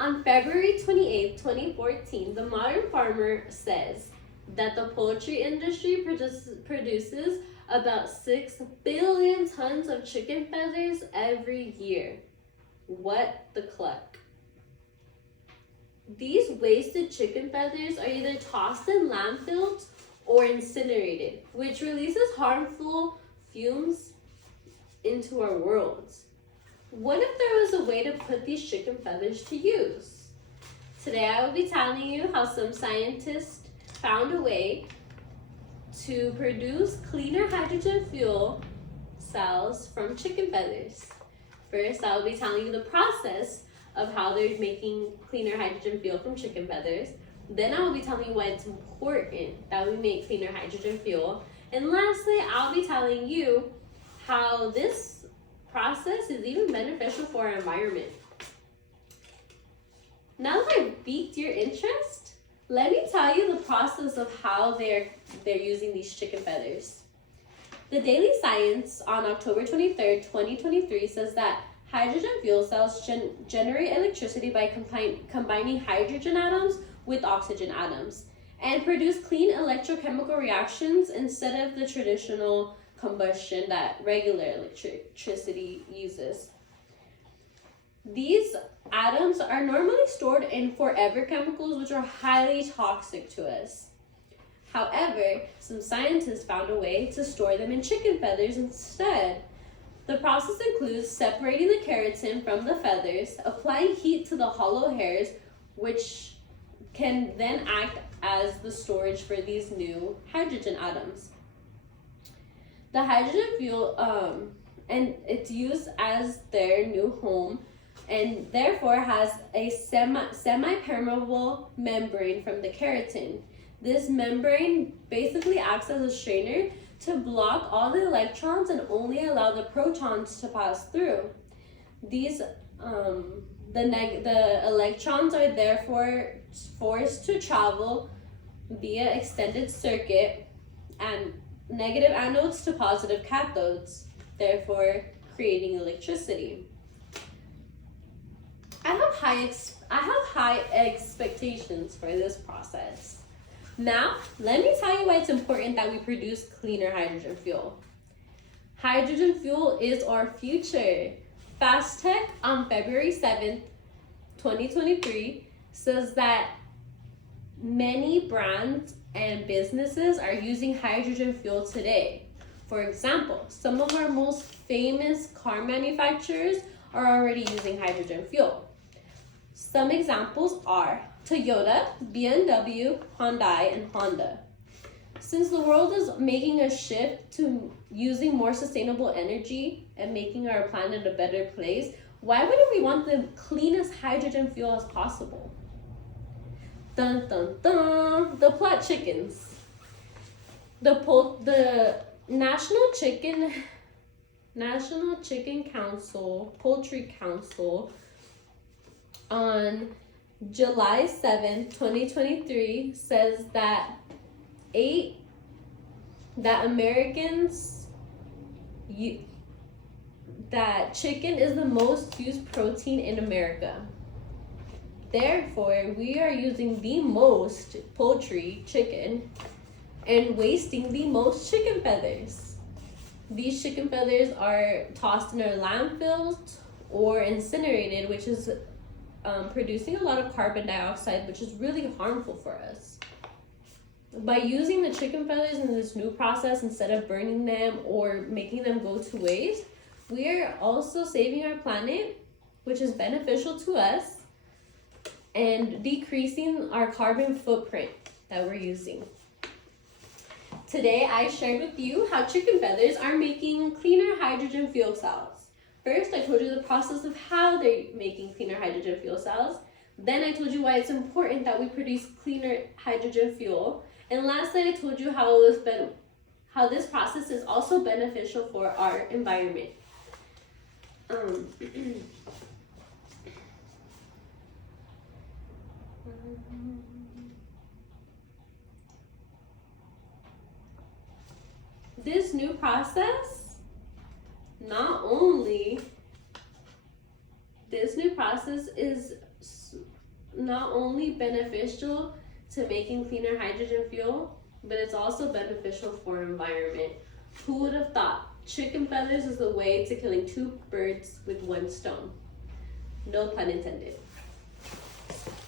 On February 28, 2014, the Modern Farmer says that the poultry industry produces about 6 billion tons of chicken feathers every year. What the cluck? These wasted chicken feathers are either tossed in landfills or incinerated, which releases harmful fumes into our worlds. What if there was a way to put these chicken feathers to use? Today I will be telling you how some scientists found a way to produce cleaner hydrogen fuel cells from chicken feathers. First, I will be telling you the process of how they're making cleaner hydrogen fuel from chicken feathers. Then I will be telling you why it's important that we make cleaner hydrogen fuel. And lastly, I'll be telling you how this process is even beneficial for our environment. Now that I've piqued your interest, let me tell you the process of how they're using these chicken feathers. The Daily Science on October 23rd, 2023 says that hydrogen fuel cells generate electricity by combining hydrogen atoms with oxygen atoms and produce clean electrochemical reactions instead of the traditional combustion that regular electricity uses. These atoms are normally stored in forever chemicals, which are highly toxic to us. However, some scientists found a way to store them in chicken feathers instead. The process includes separating the keratin from the feathers, applying heat to the hollow hairs, which can then act as the storage for these new hydrogen atoms. The hydrogen fuel, and it's used as their new home, and therefore has a semi-permeable membrane from the keratin. This membrane basically acts as a strainer to block all the electrons and only allow the protons to pass through. These the electrons are therefore forced to travel via extended circuit and negative anodes to positive cathodes, therefore creating electricity. I have high expectations for this process. Now, let me tell you why it's important that we produce cleaner hydrogen fuel. Hydrogen fuel is our future. FastTech on February 7th, 2023 says that many brands and businesses are using hydrogen fuel today. For example, some of our most famous car manufacturers are already using hydrogen fuel. Some examples are Toyota, BMW, Hyundai, and Honda. Since the world is making a shift to using more sustainable energy and making our planet a better place, why wouldn't we want the cleanest hydrogen fuel as possible? Dun dun dun! The plot chickens. The National Chicken Council, Poultry Council, on July 7th, 2023 says that that chicken is the most used protein in America. Therefore, we are using the most poultry, chicken, and wasting the most chicken feathers. These chicken feathers are tossed in our landfills or incinerated, which is producing a lot of carbon dioxide, which is really harmful for us. By using the chicken feathers in this new process, instead of burning them or making them go to waste, we are also saving our planet, which is beneficial to us, and decreasing our carbon footprint that we're using. Today, I shared with you how chicken feathers are making cleaner hydrogen fuel cells. First, I told you the process of how they're making cleaner hydrogen fuel cells. Then I told you why it's important that we produce cleaner hydrogen fuel. And lastly, I told you how this process is also beneficial for our environment. This new process not only process is not only beneficial to making cleaner hydrogen fuel, but it's also beneficial for environment. Who would have thought chicken feathers is a way to killing two birds with one stone? No pun intended.